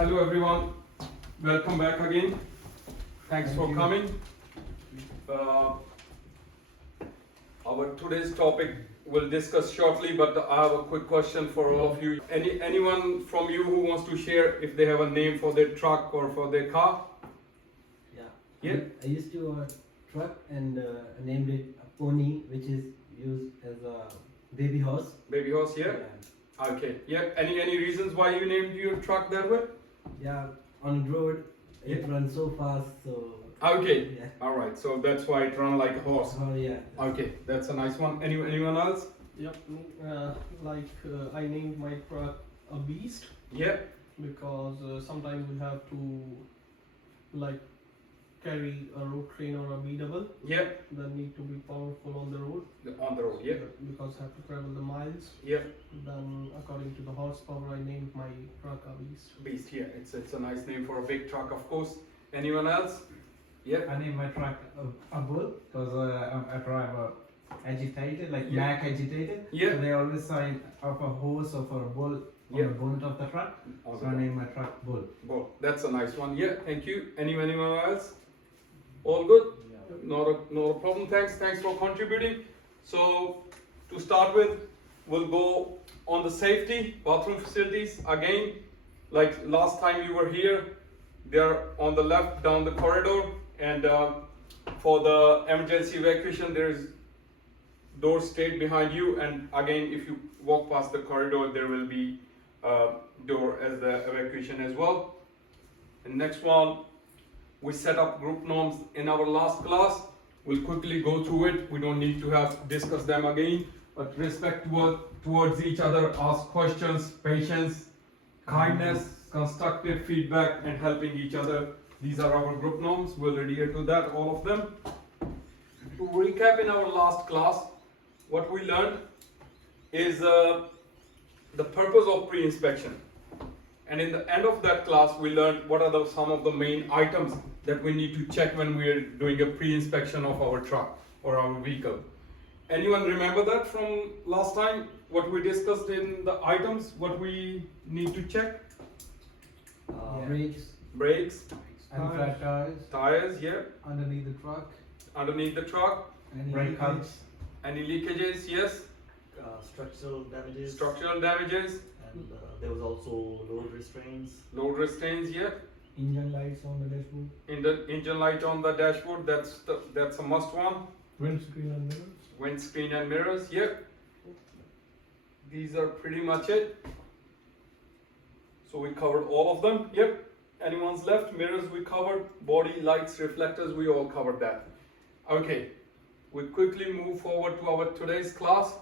Hello everyone, welcome back again. Thanks for coming. Our today's topic we'll discuss shortly, but I have a quick question for all of you. Anyone from you who wants to share if they have a name for their truck or for their car? Yeah. I used to truck and named it a pony, which is used as a baby horse. Baby horse, yeah? Okay, yeah. Any reasons why you named your truck that way? Yeah, on road it runs so fast, so. Okay, Yeah. alright, so that's why it runs like a horse. Oh yeah. Okay, that's a nice one. Anyone else? Yep, I named my truck a beast Yeah, because sometimes we have to like carry a road train or a B-double yeah, that need to be powerful on the road. on the road, yeah, Because I have to travel the miles. yeah. Then according to the horsepower, I named my truck a beast. Beast, yeah, it's a nice name for a big truck, of course. Anyone else? Yeah, I named my truck a bull because I drive agitated, like Yeah. Mac agitated. Yeah. So they always sign of a horse or for a bull on Yeah. the bonnet of the truck. on So the I road. named my truck Bull. Well, that's a nice one. Yeah, thank you. Anyone else? All good? Not a problem. Thanks for contributing. So to start with, we'll go on the safety bathroom facilities again. Like last time you were here, they're on the left down the corridor, and for the emergency evacuation, there is door straight behind you. And again, if you walk past the corridor, there will be door as the evacuation as well. And next one, we set up group norms in our last class. We'll quickly go through it. We don't need to have discuss them again. But respect towards each other, ask questions, patience, kindness, constructive feedback, and helping each other. These are our group norms. We'll adhere to that, all of them. To recap in our last class, what we learned is the purpose of pre-inspection. And in the end of that class, we learned what are some of the main items that we need to check when we are doing a pre-inspection of our truck or our vehicle. Anyone remember that from last time? What we discussed in the items, what we need to check? Yeah. Brakes. Brakes, And flat tires, tires, yeah, underneath the truck, underneath the truck, any brake leakage, hubs, any leakages, yes, structural damages, structural damages, and there was also load restraints. load restraints, yeah, engine lights on the dashboard, in the engine light on the dashboard, that's a must one. windscreen and mirrors. Windscreen and mirrors, yep. These are pretty much it. So we covered all of them, yep. Anyone's left? Mirrors we covered, body, lights, reflectors, we all covered that. Okay, we quickly move forward to our today's class.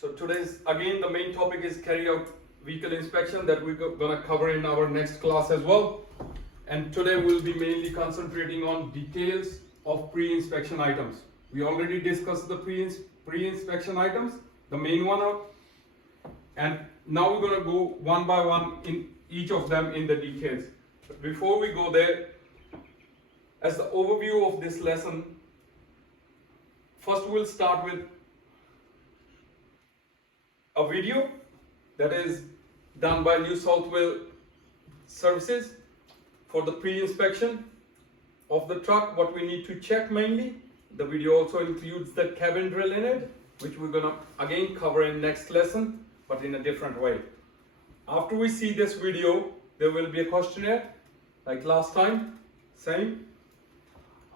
So today's, again, the main topic is carry out vehicle inspection that we're gonna cover in our next class as well. And today we'll be mainly concentrating on details of pre-inspection items. We already discussed the pre-inspection items, the main one out. And now we're gonna go one by one in each of them in the details. But before we go there, as the overview of this lesson, first we'll start with a video that is done by New South Wales Services for the pre-inspection of the truck, what we need to check mainly. The video also includes the cabin drill in it, which we're gonna again cover in next lesson, but in a different way. After we see this video, there will be a questionnaire, like last time, same.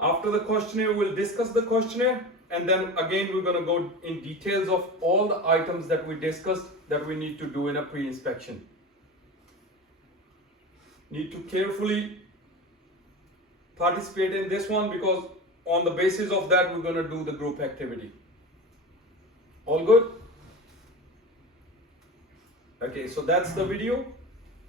After the questionnaire, we'll discuss the questionnaire, and then again we're gonna go in details of all the items that we discussed that we need to do in a pre-inspection. Need to carefully participate in this one because on the basis of that we're gonna do the group activity. All good? Okay, so that's the video.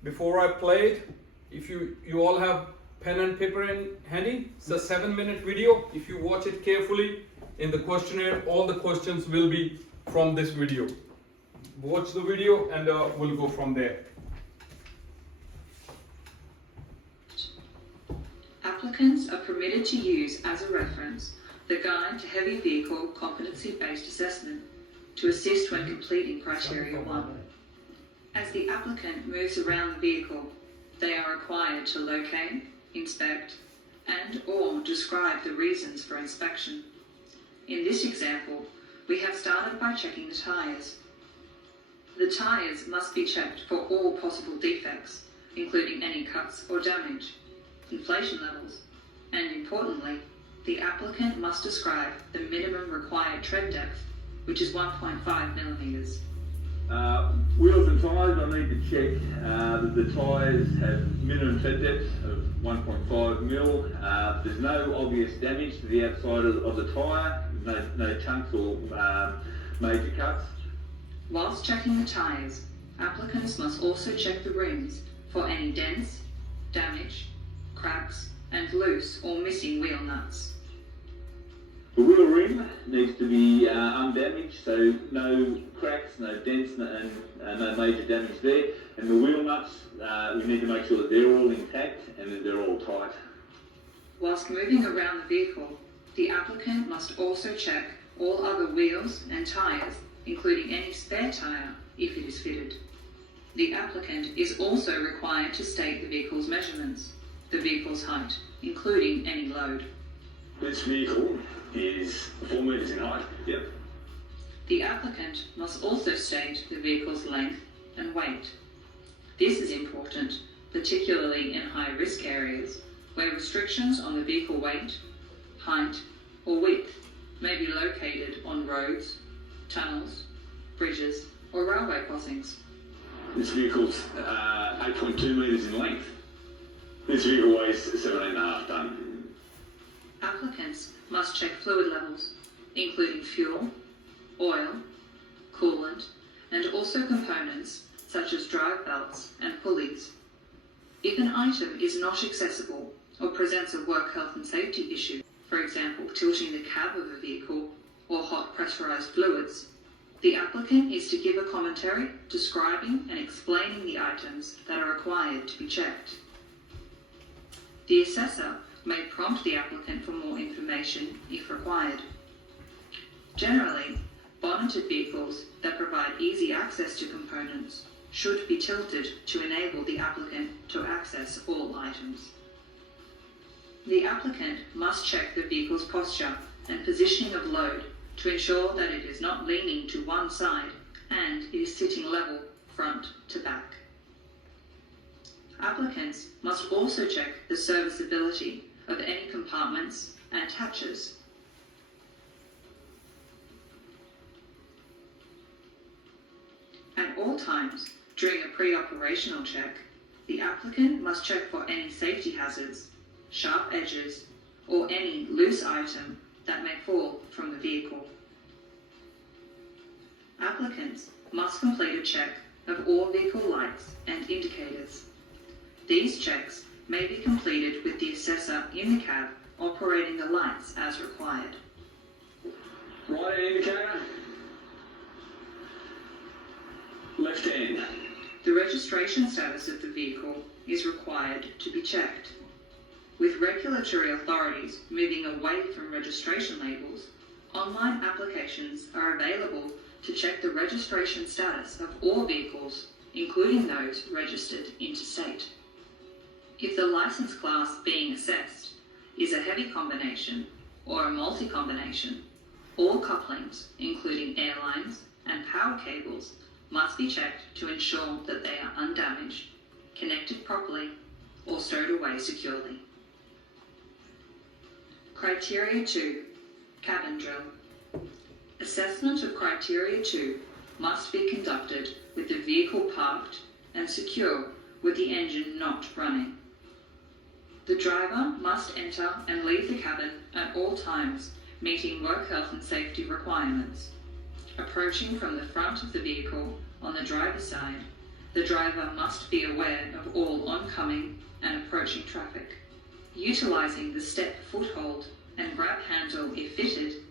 Before I play it, if you all have pen and paper in handy, it's a 7-minute video. If you watch it carefully in the questionnaire, all the questions will be from this video. Watch the video and we'll go from there. Applicants are permitted to use as a reference the Guide to Heavy Vehicle Competency-Based Assessment to assist when completing Criteria 1. As the applicant moves around the vehicle, They are required to locate, inspect, and/or describe the reasons for inspection. In this example, we have started by checking the tyres. The tyres must be checked for all possible defects, including any cuts or damage, inflation levels, and importantly, the applicant must describe the minimum required tread depth, which is 1.5 millimetres. Wheels and tyres, I need to check that the tyres have minimum tread depth of 1.5 mil. There's no obvious damage to the outside of the tyre, no chunks or major cuts. Whilst checking the tyres, applicants must also check the rims for any dents, damage, cracks, and loose or missing wheel nuts. The wheel rim needs to be undamaged, so no cracks, no dents, and no major damage there. And the wheel nuts, we need to make sure that they're all intact and that they're all tight. Whilst moving around the vehicle, the applicant must also check all other wheels and tyres, including any spare tyre if it is fitted. The applicant is also required to state the vehicle's measurements, the vehicle's height, including any load. This vehicle is 4 metres in height. Yep. The applicant must also state the vehicle's length and weight. This is important, particularly in high-risk areas, where restrictions on the vehicle weight, height, or width may be located on roads, tunnels, bridges, or railway crossings. This vehicle's 8.2 metres in length. This vehicle weighs 17.5 tonne. Applicants must check fluid levels, including fuel, oil, coolant, and also components such as drive belts and pulleys. If an item is not accessible or presents a work health and safety issue, for example, tilting the cab of a vehicle or hot pressurized fluids, the applicant is to give a commentary describing and explaining the items that are required to be checked. The assessor may prompt the applicant for more information if required. Generally, bonneted vehicles that provide easy access to components should be tilted to enable the applicant to access all items. The applicant must check the vehicle's posture and positioning of load to ensure that it is not leaning to one side and it is sitting level front to back. Applicants must also check the serviceability of any compartments and hatches. At all times, during a pre-operational check, the applicant must check for any safety hazards, sharp edges, or any loose item that may fall from the vehicle. Applicants must complete a check of all vehicle lights and indicators. These checks may be completed with the assessor in the cab operating the lights as required. Right hand indicator. Left hand. The registration status of the vehicle is required to be checked. With regulatory authorities moving away from registration labels, online applications are available to check the registration status of all vehicles, including those registered interstate. If the license class being assessed is a heavy combination or a multi-combination, all couplings, including airlines and power cables, must be checked to ensure that they are undamaged, connected properly, or stowed away securely. Criteria 2. Cabin drill. Assessment of Criteria 2 must be conducted with the vehicle parked and secure with the engine not running. The driver must enter and leave the cabin at all times, meeting work health and safety requirements. Approaching from the front of the vehicle on the driver's side, the driver must be aware of all oncoming and approaching traffic. Utilizing the step foothold and grab handle if fitted,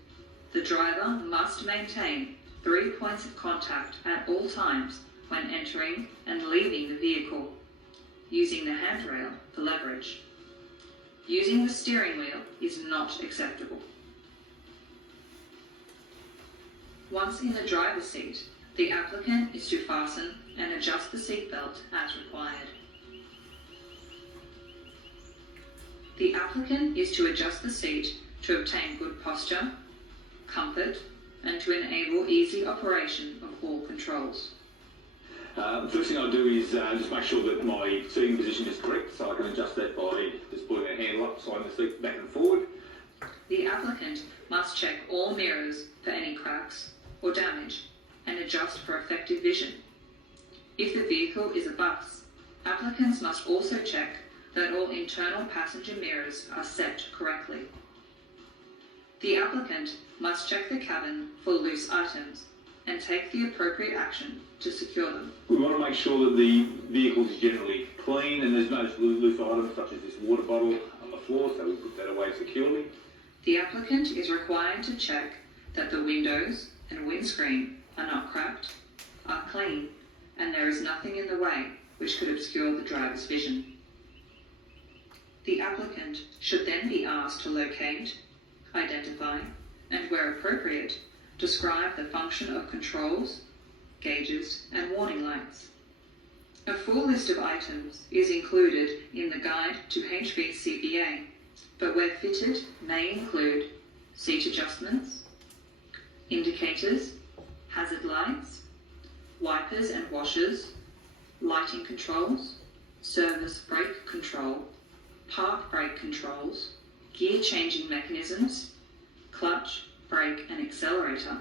the driver must maintain 3 points of contact at all times when entering and leaving the vehicle, using the handrail for leverage. Using the steering wheel is not acceptable. Once in the driver's seat, the applicant is to fasten and adjust the seatbelt as required. The applicant is to adjust the seat to obtain good posture, comfort, and to enable easy operation of all controls. The first thing I do is just make sure that my seating position is correct, so I can adjust that by just pulling the handle up, sliding the seat back and forward. The applicant must check all mirrors for any cracks or damage and adjust for effective vision. If the vehicle is a bus, applicants must also check that all internal passenger mirrors are set correctly. The applicant must check the cabin for loose items and take the appropriate action to secure them. We want to make sure that the vehicle is generally clean and there's no loose items such as this water bottle on the floor, so we put that away securely. The applicant is required to check that the windows and windscreen are not cracked, are clean, and there is nothing in the way which could obscure the driver's vision. The applicant should then be asked to locate, identify, and where appropriate, describe the function of controls, gauges, and warning lights. A full list of items is included in the Guide to HVCVA, but where fitted may include seat adjustments, indicators, hazard lights, wipers and washers, lighting controls, service brake control, park brake controls, gear changing mechanisms, clutch, brake and accelerator,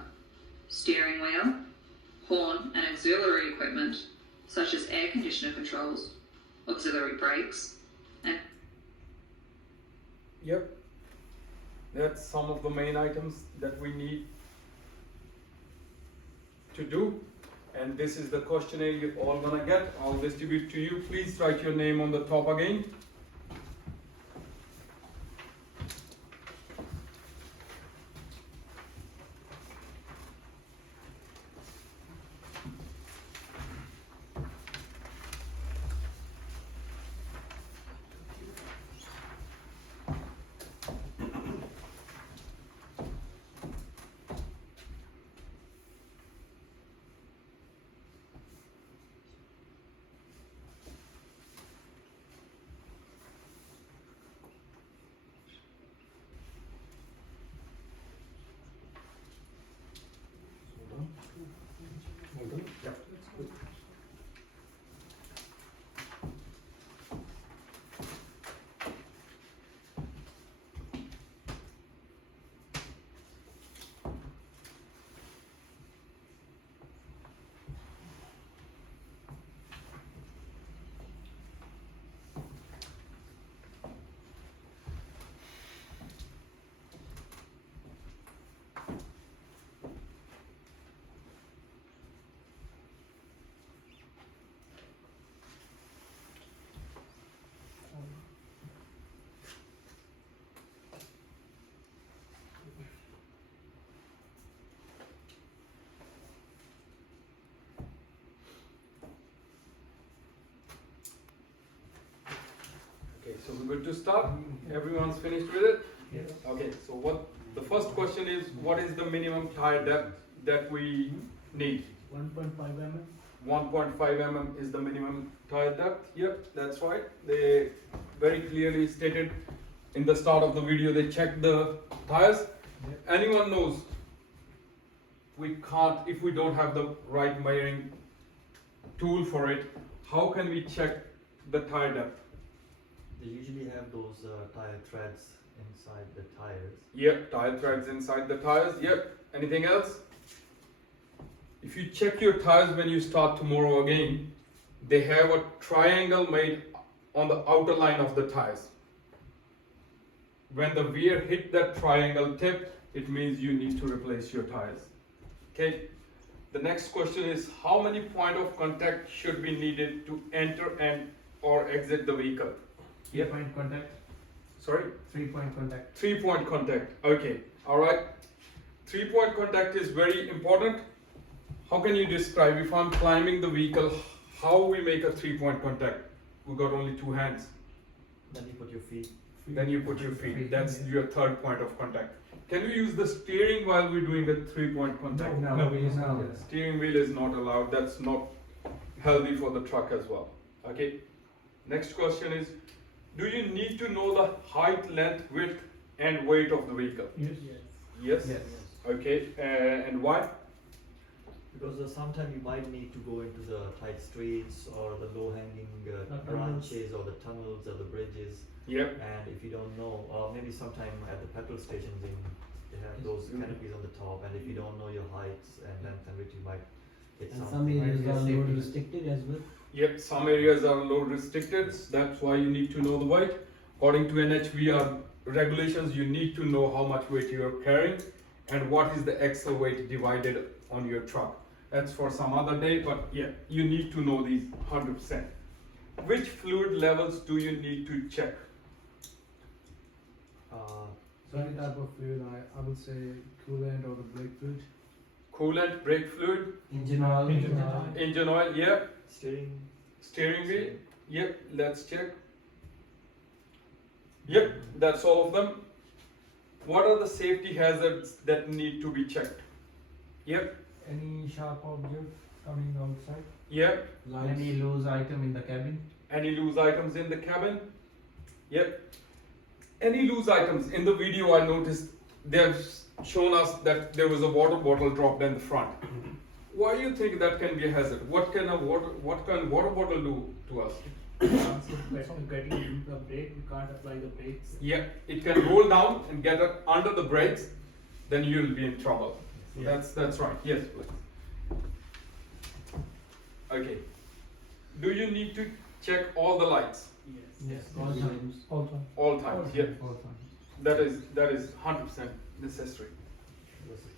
steering wheel, horn and auxiliary equipment such as air conditioner controls, auxiliary brakes, and Yep. That's some of the main items that we need to do. And this is the questionnaire you're all gonna get. I'll distribute to you. Please write your name on the top again. Okay, so we're good to start? Everyone's finished with it? Yes. Okay, so the first question is, what is the minimum tire depth that we need? 1.5 mm. 1.5 mm is the minimum tire depth. Yep, that's right. They very clearly stated in the start of the video, they checked the tires. Anyone knows we can't, if we don't have the right measuring tool for it, how can we check the tire depth? They usually have those tire threads inside the tires. Yep, tire threads inside the tires. Yep. Anything else? If you check your tires when you start tomorrow again, they have a triangle made on the outer line of the tires. When the wear hit that triangle tip, it means you need to replace your tires. Okay. The next question is, how many point of contact should be needed to enter and or exit the vehicle? Yep. 3-point contact. Sorry? 3-point contact. 3-point contact. Okay. All right. 3-point contact is very important. How can you describe, if I'm climbing the vehicle, how we make a 3-point contact? We got only 2 hands. Then you put your feet. Then you put your feet. That's your 3rd point of contact. Can we use the steering while we're doing the 3-point contact? No, we use now. Steering wheel is not allowed. That's not healthy for the truck as well. Okay. Next question is, Do you need to know the height, length, width, and weight of the vehicle? Yes. Yes. Yes. Okay. And why? Because sometimes you might need to go into the tight streets or the low-hanging tunnels. branches or the tunnels or the bridges. Yep. And if you don't know, or maybe sometime at the petrol stations, they have those canopies on the top. And if you don't know your heights and length and width, you might hit And some something. areas Might are be a load safety. restricted as well. Yep. Some areas are load restricted. That's why you need to know the weight. According to NHVR regulations, you need to know how much weight you are carrying and what is the axle weight divided on your truck. That's for some other day, but yeah, you need to know these 100%. Which fluid levels do you need to check? So any type of fluid, I would say coolant or the brake fluid. Coolant, brake fluid, Engine oil. Engine oil. engine oil, yep. Steering Wheel, yep. Let's check. Yep, that's all of them. What are the safety hazards that need to be checked? Yep, Any sharp object coming outside. yep. Lights. Any loose item in the cabin. Any loose items in the cabin? Yep. Any loose items in the video? I noticed they've shown us that there was a water bottle dropped in the front. Why do you think that can be a hazard? What can water bottle do to us? Getting the brake, we can't apply the brakes. Yeah, it can roll down and get under the brakes, then you'll be in trouble. So that's right. Yes, please. Okay. Do you need to check all the lights Yes. All times. All time. all times? Yeah, All time. that is 100% necessary.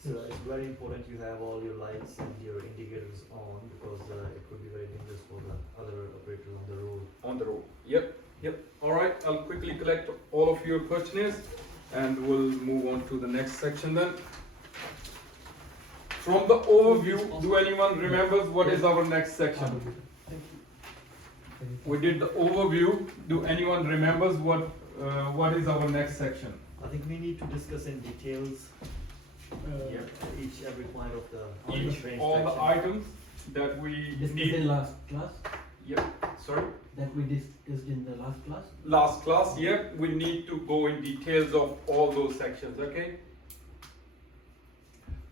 It's very important you have all your lights and your indicators on because it could be very dangerous for the other operators on the road. On the road. Yep. All right. I'll quickly collect all of your questionnaires, and we'll move on to the next section then. From the overview, do anyone remembers what is our next section? We did the overview. Do anyone remembers what is our next section? I think we need to discuss in details every point of the All the items that we Discussed in need. last class. Yep. Sorry. That we discussed in the last class. Last class. Yep. We need to go in details of all those sections. Okay.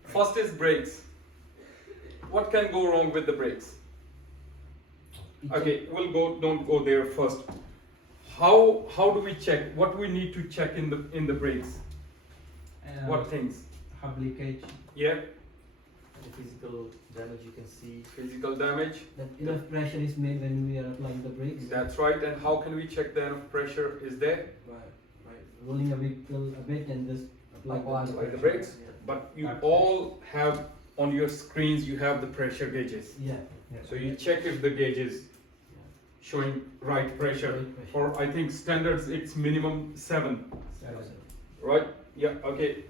First is brakes. What can go wrong with the brakes? Okay, don't go there first. How do we check? What we need to check in the brakes? What things? Hub leakage. Yeah, The physical damage you can see. physical damage. That enough pressure is made when we are applying the brakes. That's right. And how can we check the enough pressure is there? By rolling a vehicle a bit and just apply Apply the brakes. But you all have on your screens. You have the pressure gauges. Yeah. So you check if the gauge is showing right pressure. Right pressure. For I think standards it's minimum 7. Right? Yeah, okay.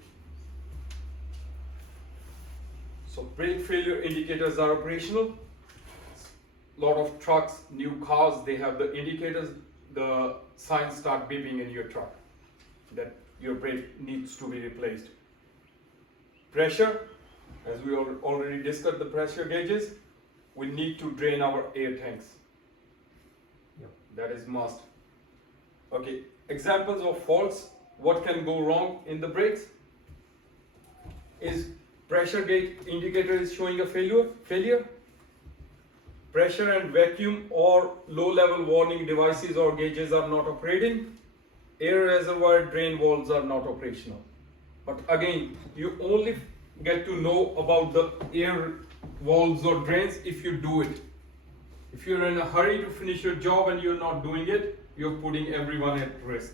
So brake failure indicators are operational. Lot of trucks, new cars, they have the indicators, the signs start beeping in your truck that your brake needs to be replaced. Pressure, as we already discussed the pressure gauges, we need to drain our air tanks. That is must. Okay, examples of faults. What can go wrong in the brakes? Is pressure gauge indicator is showing a failure? Pressure and vacuum or low level warning devices or gauges are not operating. Air reservoir drain valves are not operational. But again, you only get to know about the air valves or drains if you do it. If you're in a hurry to finish your job and you're not doing it, you're putting everyone at risk.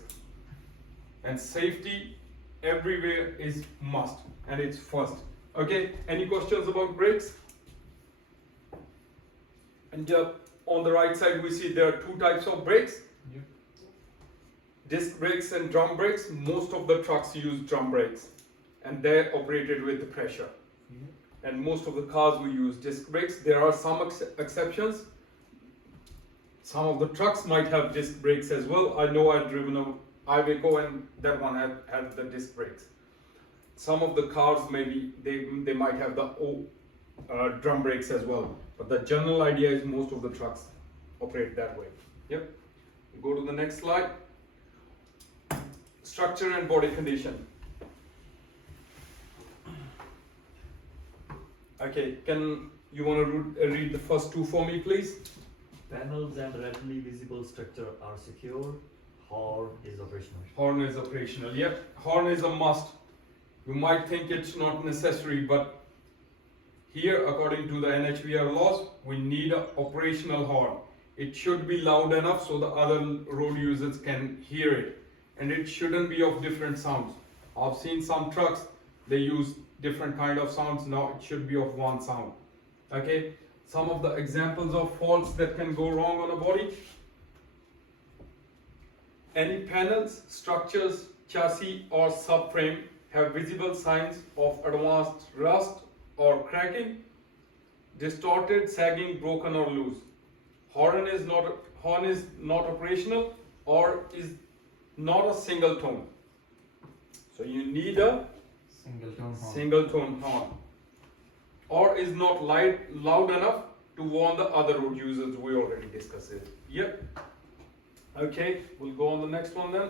And safety everywhere is must, and it's first. Okay, any questions about brakes? And on the right side we see there are two types of brakes. Yep. Disc brakes and drum brakes. Most of the trucks use drum brakes and they're operated with the pressure. And most of the cars we use disc brakes. There are some exceptions. Some of the trucks might have disc brakes as well. I know I've driven a Iveco and that one had the disc brakes. Some of the cars maybe they might have the drum brakes as well. But the general idea is most of the trucks operate that way. Yep. Go to the next slide. structure and body condition. Okay, can you want to read the first two for me, please? Panels and readily visible structure are secure. Horn is operational. Horn is operational. Yep, horn is a must. You might think it's not necessary, but here, according to the NHVR laws, we need an operational horn. It should be loud enough so the other road users can hear it, and it shouldn't be of different sounds. I've seen some trucks, they use different kind of sounds. Now it should be of one sound. Okay, some of the examples of faults that can go wrong on a body. Any panels, structures, chassis or subframe have visible signs of advanced rust or cracking, distorted, sagging, broken or loose. Horn is not operational or is not a single tone. So you need a Single tone horn. single tone horn, or is not loud enough to warn the other road users. We already discussed it. Yep. Okay, we'll go on the next one then.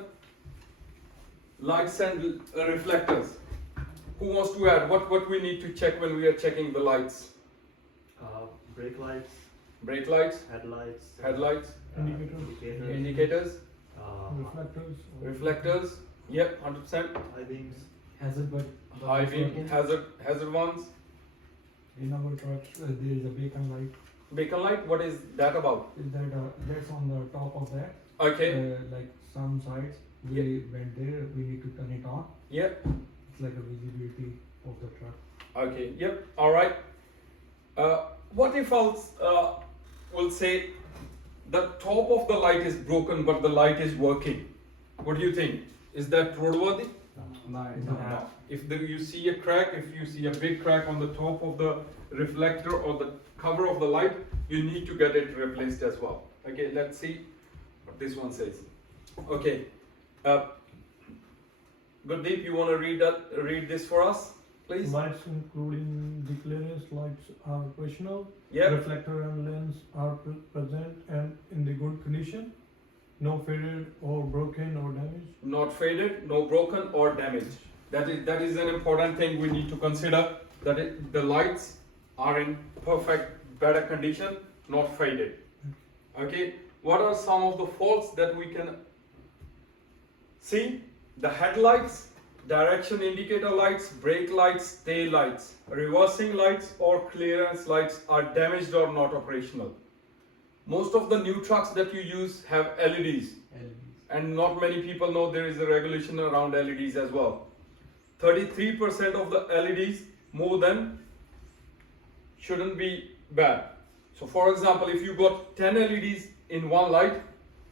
Lights and reflectors. Who wants to add what we need to check when we are checking the lights? Brake lights, Brake lights, headlights, headlights, Indicators. indicators, Reflectors. reflectors. Yep, 100%. high beams. Hazard but High beam, hazard ones. In our trucks, there is a beacon light. Beacon light. What is that about? That's on the top of that. Okay. Like some sides, we went there. We need to turn it on. Yep. It's like a visibility of the truck. Okay, yep, all right. What if we'll say the top of the light is broken but the light is working? What do you think? Is that roadworthy? No. If you see a crack, if you see a big crack on the top of the reflector or the cover of the light, you need to get it replaced as well. Okay, let's see what this one says. Okay, Gurdeep, you want to read this for us, please? Lights including the clearance lights are operational. Yep. Reflector and lens are present and in the good condition. No faded or broken or damaged. Not faded, no broken or damaged. That is an important thing we need to consider, that the lights are in perfect, better condition, not faded. Okay, what are some of the faults that we can see? The headlights, direction indicator lights, brake lights, tail lights, reversing lights or clearance lights are damaged or not operational. Most of the new trucks that you use have LEDs, and not many people know there is a regulation around LEDs as well. 33% of the LEDs more than shouldn't be bad. So for example, if you got 10 LEDs in one light,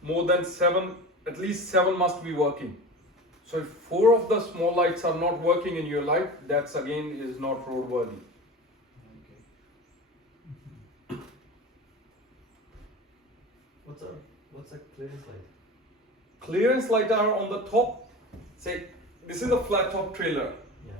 more than 7, at least 7 must be working. So if 4 of the small lights are not working in your light, that's again is not roadworthy. What's a clearance light? Clearance light are on the top. Say this is a flat top trailer. Yeah.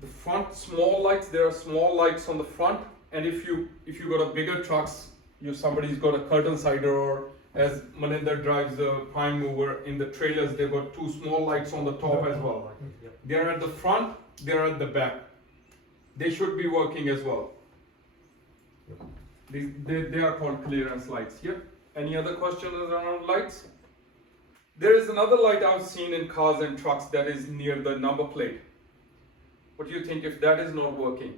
The front small lights, there are small lights on the front, and if you got a bigger trucks, somebody's got a curtain sider, or as Maninder drives the prime mover in the trailers, they've got 2 small lights on the top as well. Yep. They're at the front, they're at the back. They should be working as well. They are called clearance lights. Yep. Any other questions around lights? There is another light I've seen in cars and trucks that is near the number plate. What do you think if that is not working?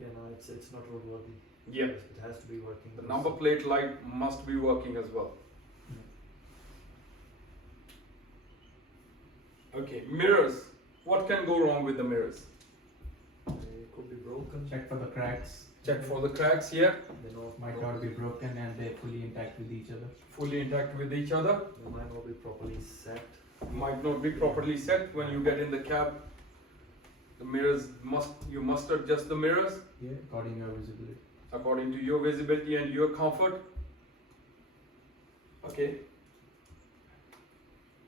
Yeah, no, it's not roadworthy. Yep. It has to be working. The number plate light must be working as well. Okay, mirrors. What can go wrong with the mirrors? They could be broken. Check for the cracks. Check for the cracks here. They Might not be broken and they're fully intact with each other. Fully intact with each other. They might not be properly set. Might not be properly set when you get in the cab. The mirrors you must adjust the mirrors Yeah, according to your visibility. according to your visibility and your comfort. Okay.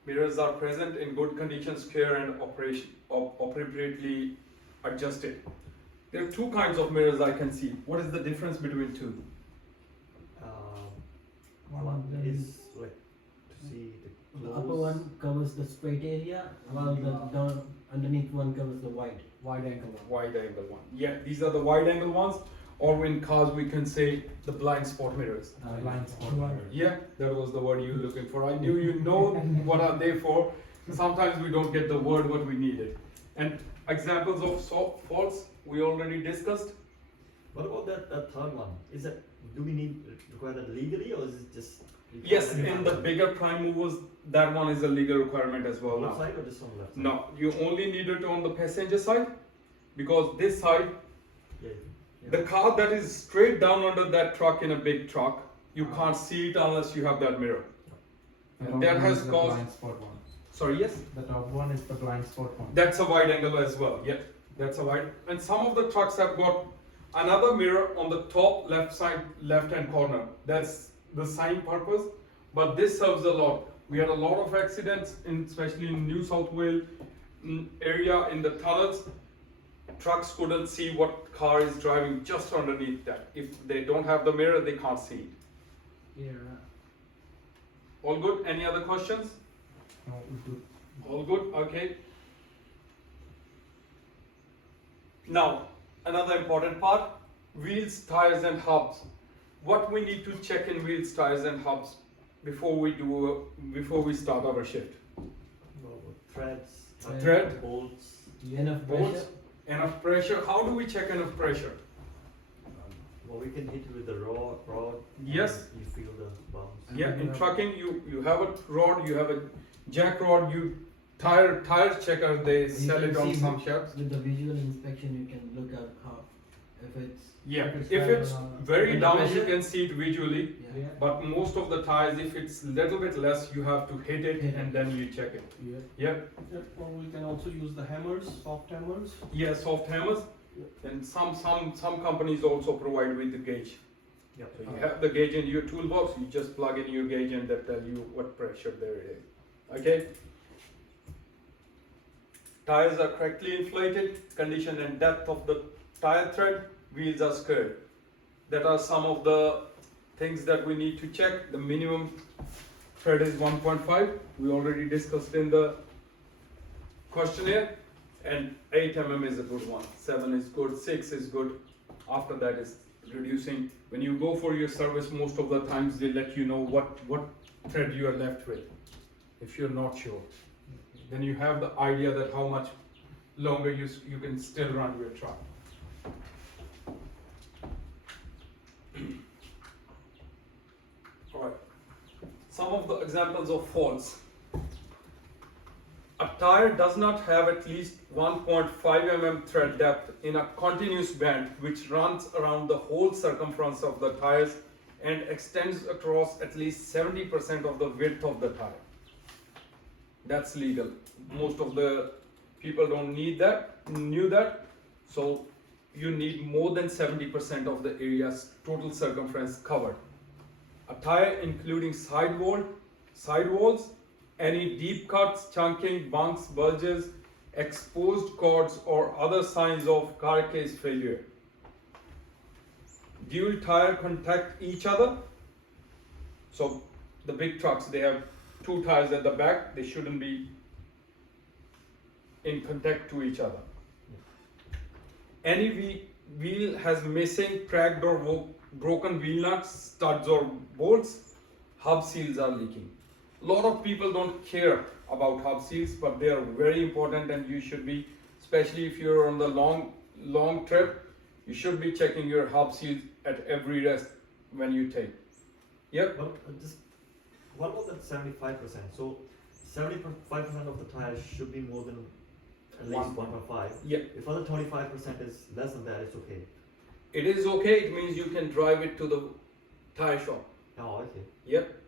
Mirrors are present in good condition, square and appropriately adjusted. There are 2 kinds of mirrors I can see. What is the difference between 2? One One of them is like to see the The close. upper one one covers the straight area, while the down underneath one covers the wide. Wide angle one. Wide angle one. Yeah, these are the wide angle ones, or in cars we can say the blind spot mirrors. Blind spot. Yeah, that was the word you were looking for. I knew you know what are they for. Sometimes we don't get the word what we needed. And examples of faults we already discussed. What about that third one? Is that, do we require that legally, or is it just? Yes, in the bigger prime movers, that one is a legal requirement as well Both now. side or just on left side? No, you only need it on the passenger side, because this side, Yeah. the car that is straight down under that truck in a big truck, you can't see it unless you have that mirror. The And top that one has is the caused- blind spot one. Sorry, yes? The top one is the blind spot one. That's a wide angle as well, yeah, that's a wide. And some of the trucks have got another mirror on the top left side, left hand corner. That's the sign purpose, but this serves a lot. We had a lot of accidents, especially in New South Wales area in the tunnels. Trucks couldn't see what car is driving just underneath that. If they don't have the mirror, they can't see it. Yeah. All good? Any other questions? No, we do. All good, okay. Now, another important part, wheels, tires and hubs. What we need to check in wheels, tires and hubs before we start our shift? Well, threads, Thread. bolts. Enough Bolts, pressure. enough pressure. How do we check enough pressure? Well, we can hit it with the rod. Yes. and you feel the bounce. Yeah, in trucking, you have a rod, you have a jack rod, you tire checker, they You sell can it on see some shops. With the visual inspection, you can look at how, if it's, Yeah, If it's if it's very under down, you pressure. can see it visually. yeah. Yeah. But most of the tires, if it's little bit less, you have to hit it Hit it. and then you check it. Yeah. Yep. Yeah, or we can also use the hammers, soft hammers. Yeah, soft hammers. And some companies also provide with the gauge. Yeah. So you have the gauge in your toolbox, you just plug in your gauge and that tell you what pressure there is. Okay? Tires are correctly inflated, condition and depth of the tire thread, wheels are squared. That are some of the things that we need to check. The minimum thread is 1.5. We already discussed in the questionnaire. And 8 mm is a good one. 7 is good, 6 is good. After that is reducing. When you go for your service, most of the times they let you know what thread you are left with. If you're not sure, then you have the idea that how much longer you can still run your truck. Alright, some of the examples of faults. A tire does not have at least 1.5 mm thread depth in a continuous band which runs around the whole circumference of the tires and extends across at least 70% of the width of the tire. That's legal. Most of the people don't knew that. So you need more than 70% of the area's total circumference covered. A tire including sidewalls, any deep cuts, chunking, bunks, bulges, exposed cords or other signs of car case failure. Dual tire contact each other. So the big trucks, they have 2 tires at the back, they shouldn't be in contact to each other. Any wheel has missing, cracked or broken wheel nuts, studs or bolts, hub seals are leaking. A lot of people don't care about hub seals, but they are very important and you should be, especially if you're on the long trip, you should be checking your hub seals at every rest when you take. Yep. Well, what about that 75%? So 75% of the tires should be more than at least 1.5. Yeah. If other 25% is less than that, it's okay. It is okay, it means you can drive it to the tire shop. Oh, okay. Yep.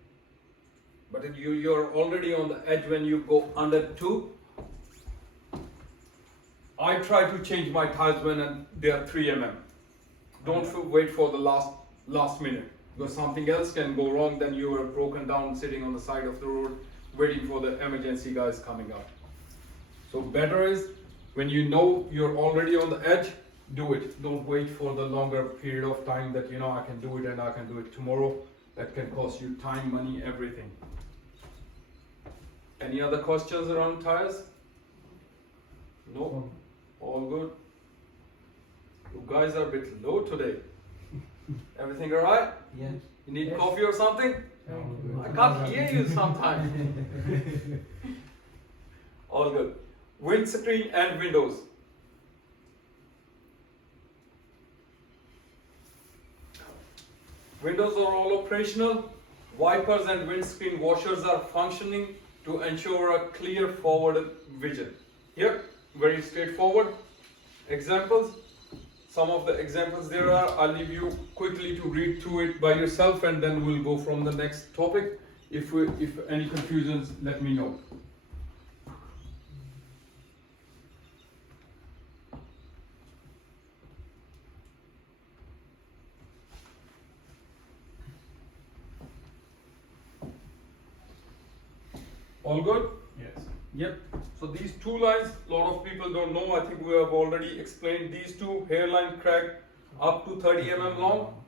But if you're already on the edge when you go under 2. I try to change my tires when they are 3 mm. Don't wait for the last minute, because something else can go wrong, then you are broken down sitting on the side of the road waiting for the emergency guys coming out. So better is when you know you're already on the edge, do it. Don't wait for the longer period of time that I can do it and I can do it tomorrow. That can cost you time, money, everything. Any other questions around tires? No? All good? You guys are a bit low today. Everything alright? Yeah. You need Yes. coffee or something? I can't hear you sometimes. All good. Windscreen and windows. Windows are all operational. Wipers and windscreen washers are functioning to ensure a clear forward vision. Yep, very straightforward. Examples. Some of the examples there are. I'll leave you quickly to read through it by yourself, and then we'll go from the next topic. If any confusions, let me know. All good? Yes. Yep. So these two lines, a lot of people don't know. I think we have already explained these two. Hairline crack up to 30 mm long,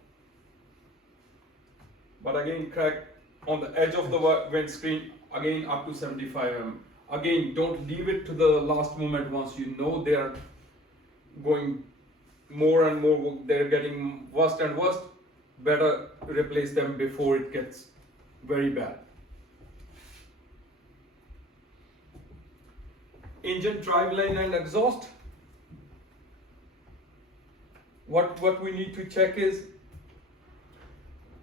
but again crack on the edge of the windscreen, again up to 75 mm. Again, don't leave it to the last moment. Once you know they are going more and more, they're getting worse and worse, better replace them before it gets very bad. Engine, driveline and exhaust. What we need to check is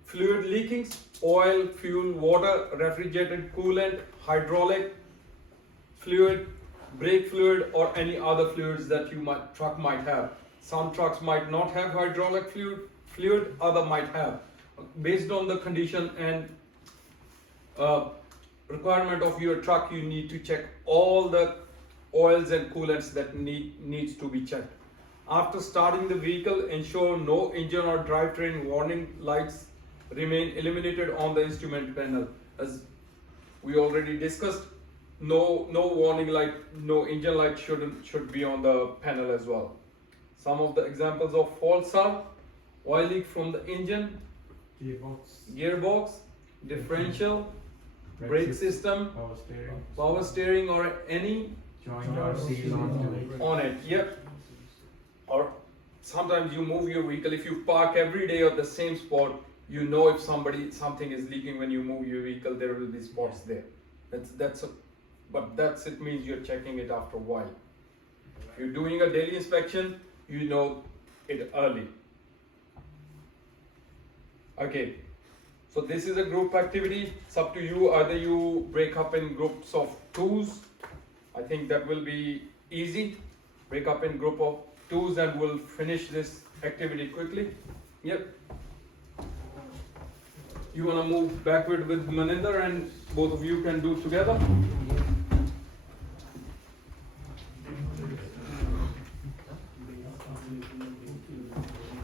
fluid leakings, oil, fuel, water, refrigerated coolant, hydraulic fluid, brake fluid, or any other fluids that truck might have. Some trucks might not have hydraulic fluid, other might have. Based on the condition and requirement of your truck, you need to check all the oils and coolants that needs to be checked. After starting the vehicle, ensure no engine or drivetrain warning lights remain illuminated on the instrument panel. As we already discussed, no warning light, no engine light should be on the panel as well. Some of the examples of faults are oil leak from the engine, gearbox, differential, brake system, power steering, or any Joint or seal on it. Yep. Or sometimes you move your vehicle. If you park every day at the same spot, you know if something is leaking when you move your vehicle. There will be spots there. That's it means you're checking it after a while. If you're doing a daily inspection, you know it early. Okay. So this is a group activity. It's up to you. Either you break up in groups of twos. I think that will be easy. Break up in group of twos and we'll finish this activity quickly. Yep. You wanna move backward with Maninder and both of you can do together?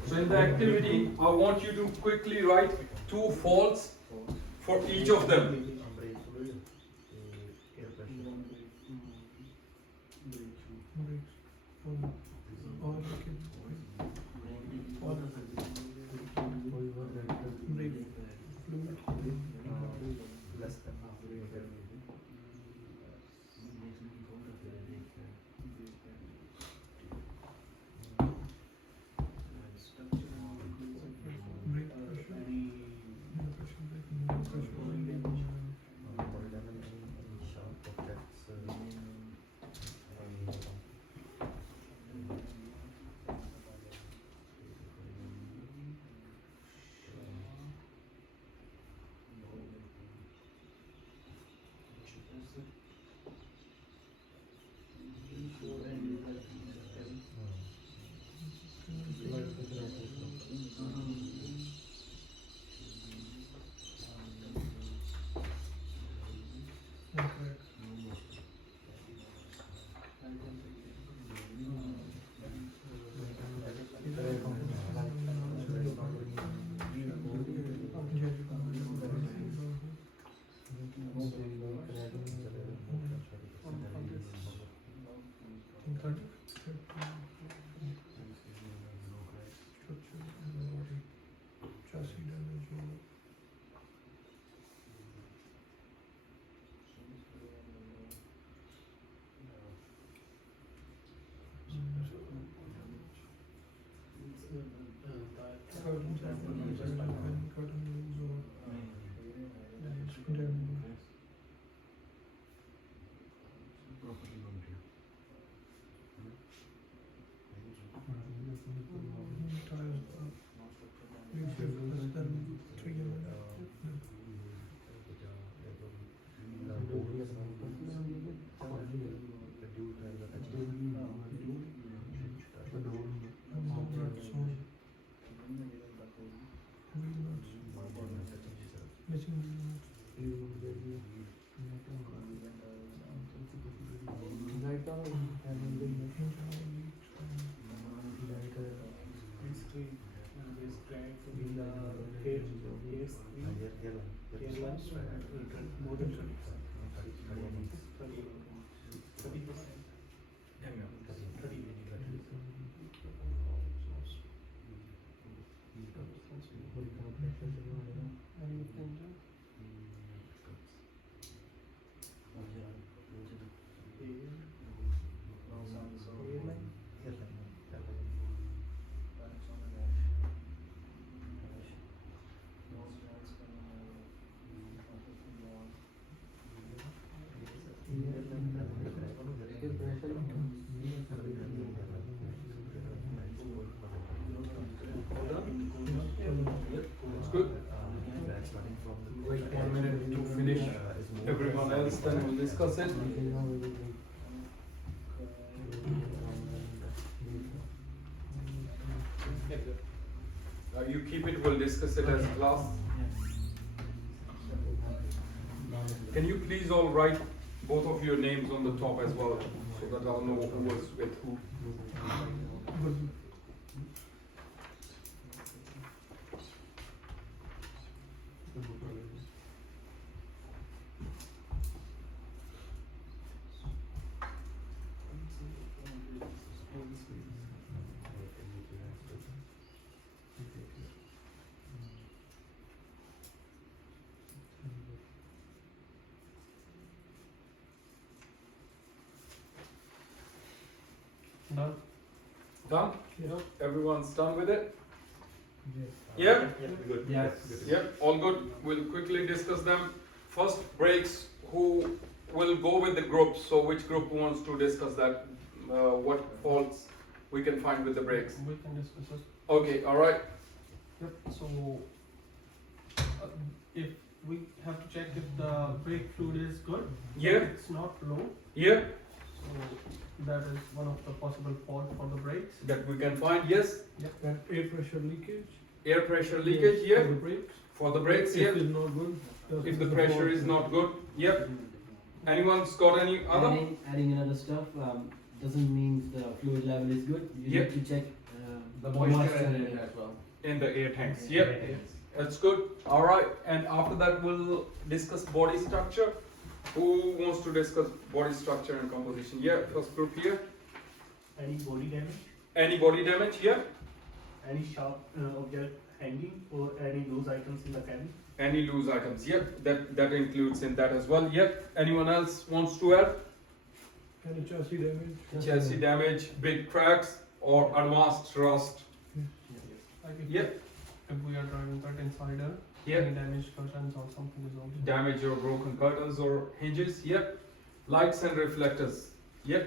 So in the activity, I want you to quickly write 2 faults for each of them. More than 30%. It's good. Wait 1 minute to finish. Everyone else, then we'll discuss it. You keep it, we'll discuss it as class. Can you please all write both of your names on the top as well, so that I'll know who was with who. Done? Done? Yeah. Everyone's done with it? Yes. Yeah? Good. Yes. Yep, all good. We'll quickly discuss them. First, brakes. Who will go with the group? So, which group wants to discuss that? What faults we can find with the brakes? We can discuss it. Okay, all right. Yep. So, if we have to check if the brake fluid is good, Yeah. it's not low. Yeah, So that is one of the possible fault for the brakes. that we can find. Yes. And air pressure leakage. Air pressure leakage. Yeah. For the brakes. For the brakes. If Yeah. it's not good. If the pressure is not good. Yep. Anyone's got any other? Adding another stuff doesn't mean the fluid level is good. You Yep. need to check The moisture in in it. it as well. In the air tanks. Yep. That's good. All right. And after that, we'll discuss body structure. Who wants to discuss body structure and composition? Yeah. First group here. Any body damage, Any body damage? Yeah. any sharp object hanging, or any loose items in the cabin. Any loose items? Yep. That includes in that as well. Yep. Anyone else wants to add? Any chassis damage. Chassis damage, big cracks, or advanced rust. Like if, Yep. if we are driving cut insider, Yep. any damaged curtains or something is also. Damage or broken curtains or hinges. Yep. Lights and reflectors. Yep.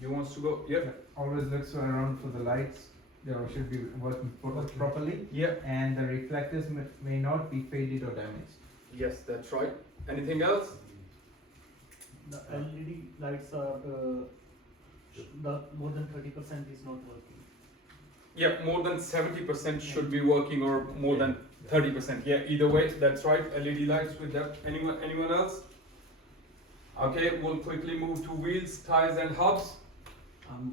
You wants to go? Yep. Always look around for the lights. They all should be working properly, Yep. and the reflectors may not be faded or damaged. Yes, that's right. Anything else? The LED lights are, the more than 30% is not working. Yep, more than 70% should be working, or more than 30%. Yeah, either way, that's right. LED lights with that. Anyone else? Okay, we'll quickly move to wheels, tires, and hubs.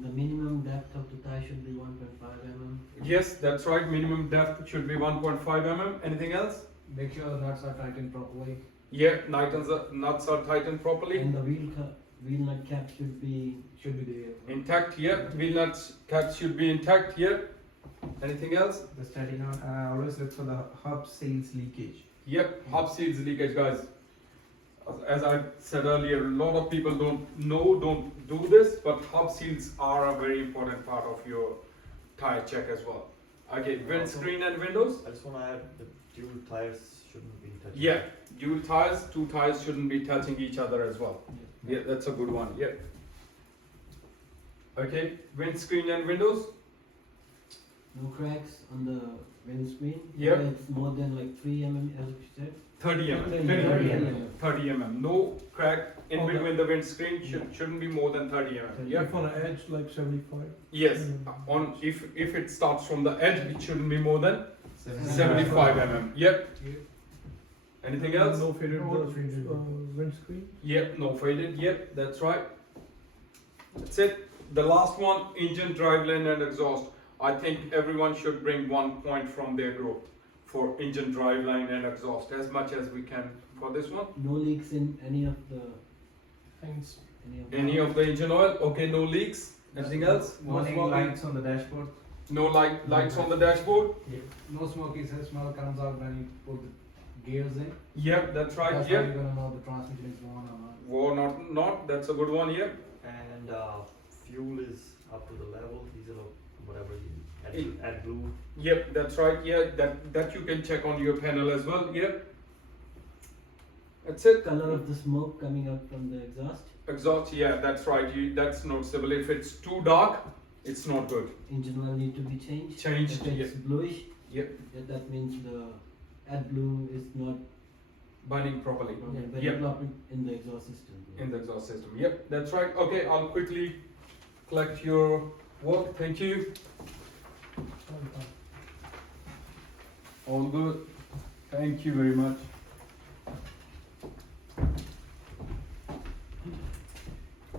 The minimum depth of the tire should be 1.5 mm. Yes, that's right. Minimum depth should be 1.5 mm. Anything else? Make sure the nuts are tightened properly. Yeah, nuts are tightened properly. And the wheel nut cap should be there. Intact. Yeah, wheel nuts caps should be intact. Yeah. Anything else? The starting on, always look for the hub seals leakage. Yep, hub seals leakage, guys. As I said earlier, a lot of people don't do this, but hub seals are a very important part of your tire check as well. Okay, windscreen and windows. I just want to add the dual tires shouldn't be touching. Yeah, dual tires, 2 tires shouldn't be touching each other as well. Yeah, that's a good one. Yeah. Okay, windscreen and windows. No cracks on the windscreen. Yep. It's more than like 3 mm as you said. 30 mm. 30 mm. 30 mm. No crack in Okay. between the windscreen shouldn't be more than 30 mm. Yeah. If on an edge like 75. Yes. On if it starts from the edge, it shouldn't be more than 75 mm. Yep. Anything else? No faded windscreen. Yep. No faded. Yep. That's right. That's it. The last one: engine, driveline, and exhaust. I think everyone should bring 1 point from their group for engine, driveline, and exhaust as much as we can for this one. No leaks in any of the Things. Any of the engine oil? Okay, no leaks. Anything else? Warning lights on the dashboard. No lights on the dashboard? No smoky smell comes out when you put the gears in. Yep, that's right. That's how Yep. you're gonna know the transmission is on or not. War not. That's a good one. Yep. And fuel is up to the level. These are whatever you It- add glue. Yep, that's right. Yeah, that you can check on your panel as well. Yep. That's it. color of the smoke coming out from the exhaust. Exhaust. Yeah, that's right. That's noticeable. If it's too dark, it's not good. Engine oil need to be changed. Changed. If it's bluish, Yep. that means the AdBlue is not Burning properly. very Yep. developed in the exhaust system. In the exhaust system. Yep, that's right. Okay, I'll quickly collect your work. Thank you. All good. Thank you very much.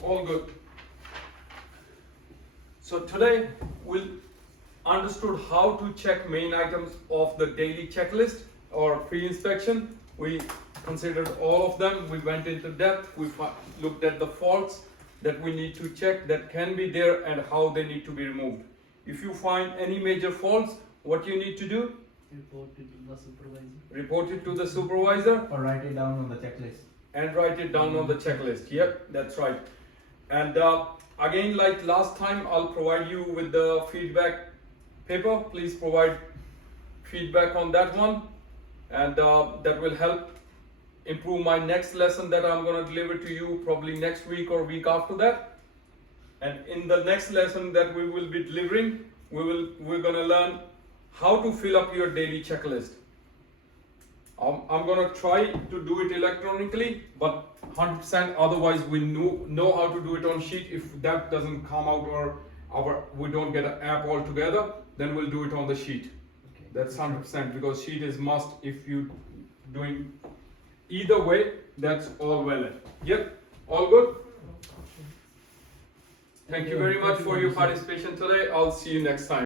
All good. So today we'll understood how to check main items of the daily checklist or pre-inspection. We considered all of them. We went into depth. We looked at the faults that we need to check that can be there and how they need to be removed. If you find any major faults, what you need to do? Report it to the supervisor. Report it to the supervisor Or write it down on the checklist. and write it down on the checklist. Yep, that's right. And again, like last time, I'll provide you with the feedback paper. Please provide feedback on that one, and that will help improve my next lesson that I'm going to deliver to you probably next week or week after that. And in the next lesson that we will be delivering, we're going to learn how to fill up your daily checklist. I'm gonna try to do it electronically, but 100% otherwise we know how to do it on sheet. If that doesn't come out or we don't get an app altogether, then we'll do it on the sheet. Okay. That's 100% because sheet is must if you doing either way. That's all valid. Yep, all good. Thank you very much for your participation today. I'll see you next time.